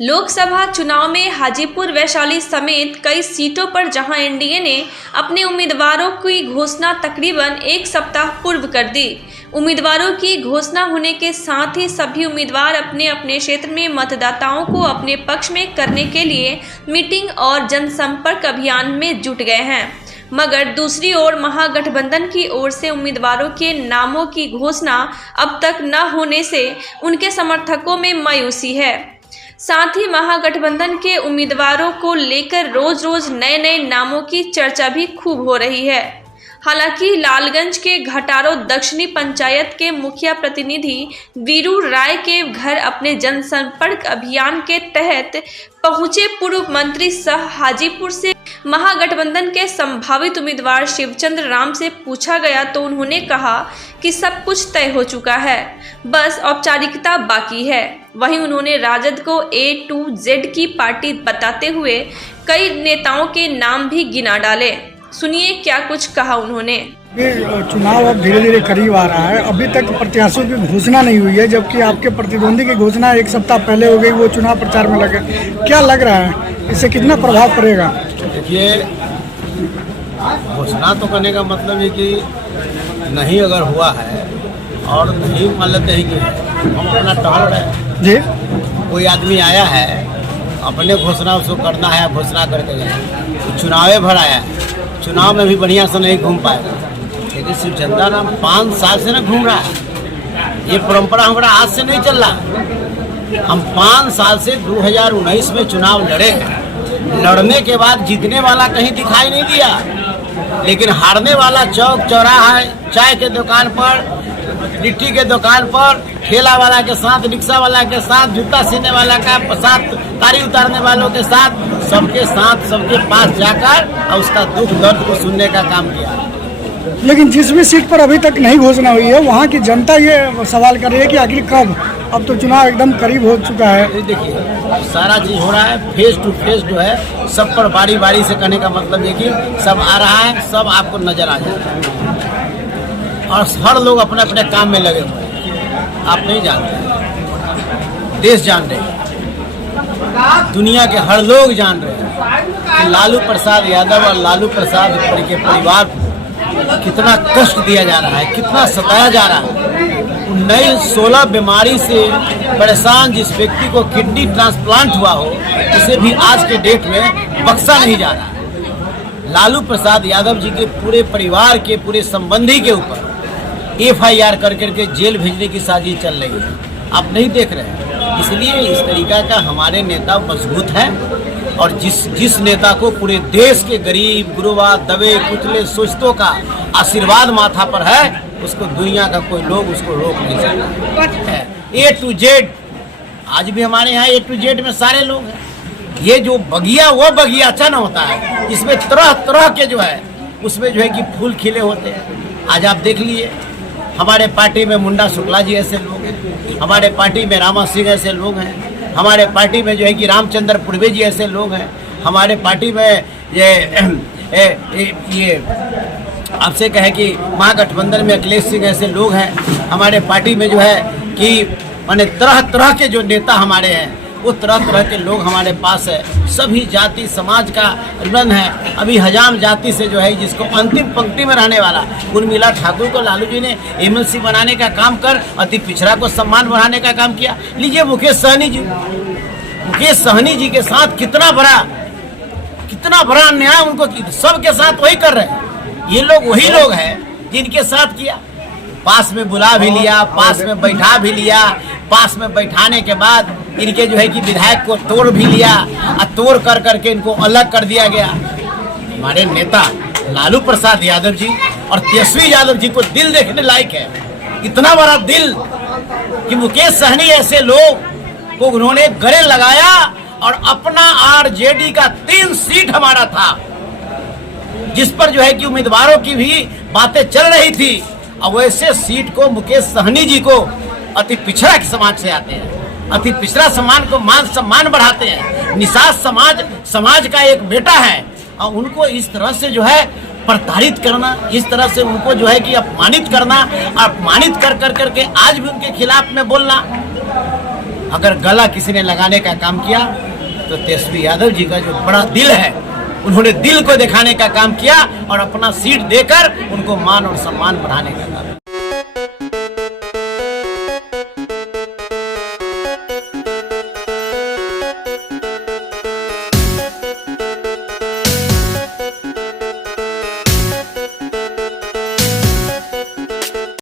लोकसभा चुनाव में हाजीपुर वैशाली समेत कई सीटों पर जहां एनडीए ने अपने उम्मीदवारों की घोषणा तकरीबन एक सप्ताह पूर्व कर दी। उम्मीदवारों की घोषणा होने के साथ ही सभी उम्मीदवार अपने अपने क्षेत्र में मतदाताओं को अपने पक्ष में करने के लिए मीटिंग और जनसंपर्क अभियान में जुट गए हैं। मगर दूसरी ओर महागठबंधन की ओर से उम्मीदवारों के नामों की घोषणा अब तक न होने से उनके समर्थकों में मायूसी है। साथ ही महागठबंधन के उम्मीदवारों को लेकर रोज रोज नए नए नामों की चर्चा भी खूब हो रही है। हालांकि लालगंज के घटारो दक्षिणी पंचायत के मुखिया प्रतिनिधि वीरू राय के घर अपने जनसंपर्क अभियान के तहत पहुंचे पूर्व मंत्री सह हाजीपुर से महागठबंधन के संभावित उम्मीदवार शिवचंद्र राम से पूछा गया तो उन्होंने कहा कि सब कुछ तय हो चुका है, बस औपचारिकता बाकी है। वहीं उन्होंने राजद को A to Z की पार्टी बताते हुए कई नेताओं के नाम भी गिना डाले। सुनिए क्या कुछ कहा उन्होंने। चुनाव अब धीरे धीरे करीब आ रहा है, अभी तक प्रत्याशियों की घोषणा नहीं हुई है, जबकि आपके प्रतिद्वंदी की घोषणा एक सप्ताह पहले हो गई, वो चुनाव प्रचार में लगे। क्या लग रहा है, इससे कितना प्रभाव पड़ेगा? देखिए, घोषणा तो करने का मतलब है कि नहीं अगर हुआ है और नहीं मान लेते हैं कि हम अपना टहल रहे हैं जी। कोई आदमी आया है अपने घोषणा उसको करना है, घोषणा करके गए तो चुनावे भर आया है, चुनाव में भी बढ़िया से नहीं घूम पाएगा। लेकिन शिवचंद्र राम 5 साल से ना घूम रहा है, ये परंपरा हमारा आज से नहीं चल रहा। हम 5 साल से 2019 में चुनाव लड़े, लड़ने के बाद जीतने वाला कहीं दिखाई नहीं दिया, लेकिन हारने वाला चौक चौराहा, चाय के दुकान पर, लिट्टी के दुकान पर, ठेला वाला के साथ, रिक्शा वाला के साथ, जूता सीने वाला का साथ, तारी उतारने वालों के साथ, सबके साथ, सबके पास जाकर और उसका दुख दर्द को सुनने का काम किया। लेकिन जिस भी सीट पर अभी तक नहीं घोषणा हुई है, वहाँ की जनता ये सवाल कर रही है कि आखिर कब? अब तो चुनाव एकदम करीब हो चुका है। देखिए, सारा चीज हो रहा है, फेस टू फेस जो है सब पर बारी बारी से करने का मतलब है कि सब आ रहा है, सब आपको नजर आ जाएगा और हर लोग अपने अपने काम में लगे हुए हैं। आप नहीं जानते, देश जान रहे हैं, दुनिया के हर लोग जान रहे हैं कि लालू प्रसाद यादव और लालू प्रसाद के परिवार को कितना कष्ट दिया जा रहा है, कितना सताया जा रहा है। 16 बीमारी से परेशान जिस व्यक्ति को किडनी ट्रांसप्लांट हुआ हो, उसे भी आज के डेट में बख्शा नहीं जा रहा। लालू प्रसाद यादव जी के पूरे परिवार के, पूरे संबंधी के ऊपर FIR करके जेल भेजने की साजिश चल रही है। आप नहीं देख रहे हैं, इसलिए इस तरीका का हमारे नेता मजबूत है और जिस नेता को पूरे देश के गरीब, गुरुबा, दबे कुचले शोषितों का आशीर्वाद माथा पर है, उसको दुनिया का कोई लोग उसको रोक नहीं सकता। A to Z, आज भी हमारे यहाँ A to Z में सारे लोग हैं। ये जो बगिया, वो बगिया अच्छा ना होता है, इसमें तरह तरह के जो है, उसमें जो है कि फूल खिले होते हैं। आज आप देख लिए, हमारे पार्टी में मुंडा शुक्ला जी ऐसे लोग हैं, हमारे पार्टी में रामा सिंह ऐसे लोग हैं, हमारे पार्टी में जो है कि रामचंद्र पूर्वे जी ऐसे लोग हैं, हमारे पार्टी में ये आपसे कहे कि महागठबंधन में अखिलेश सिंह ऐसे लोग हैं, हमारे पार्टी में जो है कि माने तरह तरह के जो नेता हमारे हैं, वो तरह तरह के लोग हमारे पास है। सभी जाति समाज का रन है। अभी हजाम जाति से जो है, जिसको अंतिम पंक्ति में रहने वाला उर्मिला ठाकुर को लालू जी ने MLC बनाने का काम कर अति पिछड़ा को सम्मान बढ़ाने का काम किया। लीजिए मुकेश सहनी जी के साथ कितना बड़ा अन्याय उनको, सबके साथ वही कर रहे हैं। ये लोग वही लोग हैं जिनके साथ किया, पास में बुला भी लिया, पास में बैठा भी लिया, पास में बैठाने के बाद इनके जो है कि विधायक को तोड़ भी लिया और तोड़ कर करके इनको अलग कर दिया गया। हमारे नेता लालू प्रसाद यादव जी और तेजस्वी यादव जी को दिल देखने लायक है। इतना बड़ा दिल कि मुकेश सहनी ऐसे लोग को उन्होंने गले लगाया और अपना RJD का 3 सीट हमारा था, जिस पर जो है कि उम्मीदवारों की भी बातें चल रही थी, और वैसे सीट को मुकेश सहनी जी को अति पिछड़ा समाज से आते हैं, अति पिछड़ा समाज को मान सम्मान बढ़ाते हैं, निषाद समाज का एक बेटा है, और उनको इस तरह से जो है प्रताड़ित करना, इस तरह से उनको जो है कि अपमानित करना, अपमानित कर करके आज भी उनके खिलाफ में बोलना, अगर गला किसी ने लगाने का काम किया तो तेजस्वी यादव जी का जो बड़ा दिल है, उन्होंने दिल को दिखाने का काम किया और अपना सीट देकर उनको मान और सम्मान बढ़ाने का काम